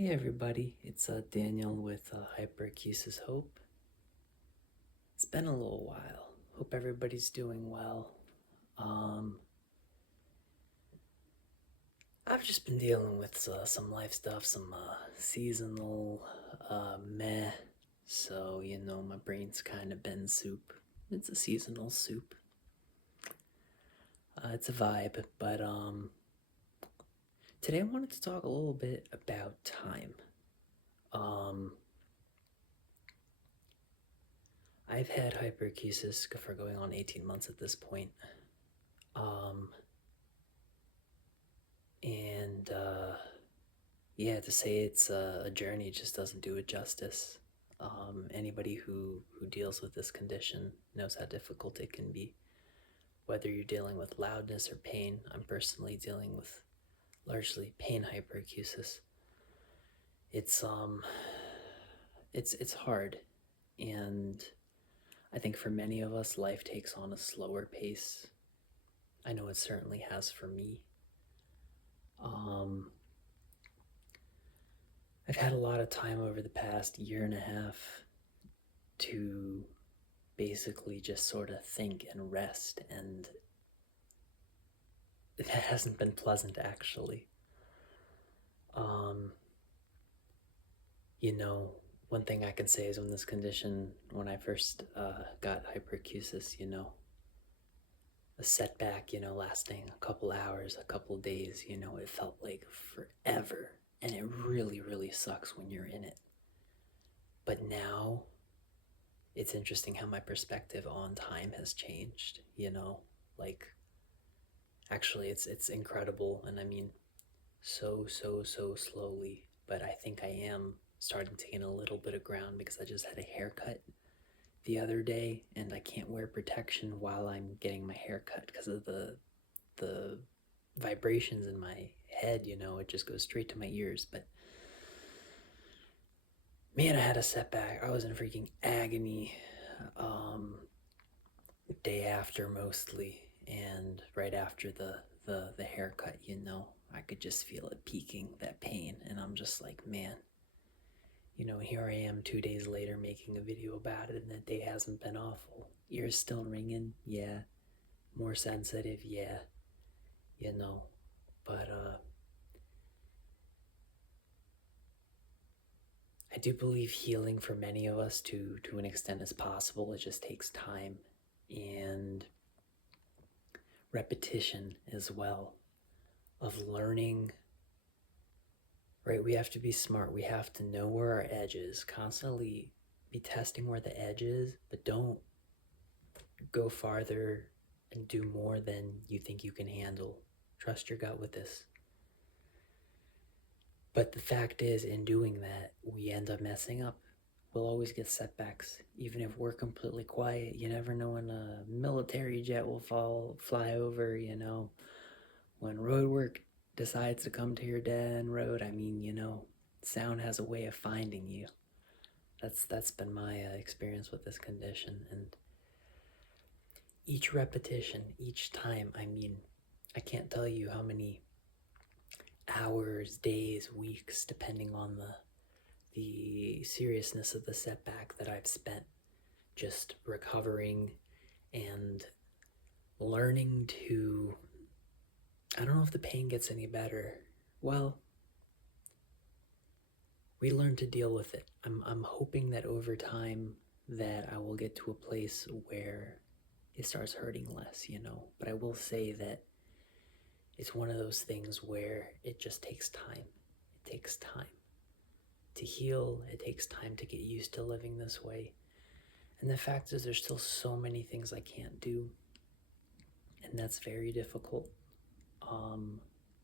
Hey everybody, it's Daniel with Hyperacusis Hope. It's been a little while. Hope everybody's doing well. I've just been dealing with some life stuff, some seasonal meh. So, my brain's kind of been soup. It's a seasonal soup. It's a vibe, but today I wanted to talk a little bit about time. I've had hyperacusis for going on 18 months at this point. And yeah, to say it's a journey just doesn't do it justice. Anybody who deals with this condition knows how difficult it can be. Whether you're dealing with loudness or pain, I'm personally dealing with largely pain hyperacusis. It's hard, and I think for many of us, life takes on a slower pace. I know it certainly has for me. I've had a lot of time over the past year and a half to basically just sort of think and rest, and that hasn't been pleasant actually. You know, one thing I can say is when I first got hyperacusis, a setback, lasting a couple hours, a couple days, it felt like forever. And it really, really sucks when you're in it. But now, it's interesting how my perspective on time has changed, like, actually it's incredible, and I mean, so slowly, but I think I am starting to gain a little bit of ground because I just had a haircut the other day, and I can't wear protection while I'm getting my hair cut because of the vibrations in my head, it just goes straight to my ears. But man, I had a setback. I was in freaking agony day after mostly, and right after the haircut, I could just feel it peaking, that pain, and I'm just like, man, here I am 2 days later making a video about it, and that day hasn't been awful. Ears still ringing, yeah. More sensitive, yeah. But I do believe healing for many of us to an extent is possible. It just takes time and repetition as well, of learning. Right, we have to be smart. We have to know where our edge is, constantly be testing where the edge is, but don't go farther and do more than you think you can handle. Trust your gut with this. But the fact is, in doing that, we end up messing up. We'll always get setbacks. Even if we're completely quiet, you never know when a military jet will fly over, When road work decides to come to your den road, I mean, sound has a way of finding you. That's been my experience with this condition. And each repetition, each time, I mean, I can't tell you how many hours, days, weeks, depending on the seriousness of the setback, that I've spent just recovering and learning to, I don't know if the pain gets any better. Well, we learn to deal with it. I'm hoping that over time that I will get to a place where it starts hurting less, But I will say that it's one of those things where it just takes time. It takes time to heal. It takes time to get used to living this way. And the fact is, there's still so many things I can't do, and that's very difficult.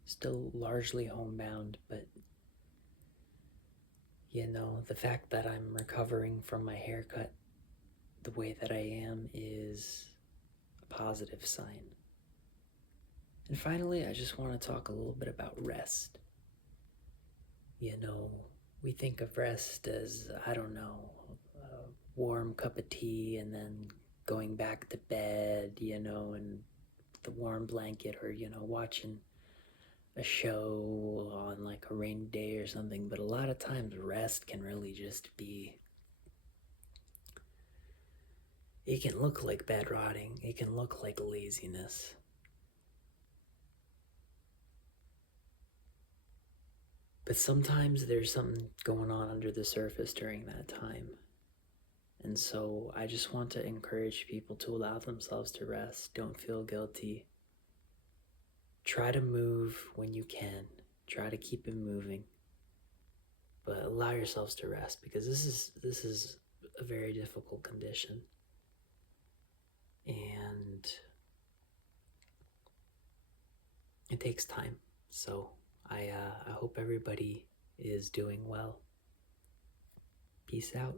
Still largely homebound, but the fact that I'm recovering from my haircut the way that I am is a positive sign. And finally, I just want to talk a little bit about rest. We think of rest as, I don't know, a warm cup of tea and then going back to bed, and the warm blanket, or, watching a show on like a rainy day or something, but a lot of times rest can really just be, it can look like bad rotting, it can look like laziness. But sometimes there's something going on under the surface during that time. And so I just want to encourage people to allow themselves to rest. Don't feel guilty. Try to move when you can. Try to keep it moving. But allow yourselves to rest, because this is a very difficult condition. And it takes time. So I hope everybody is doing well. Peace out.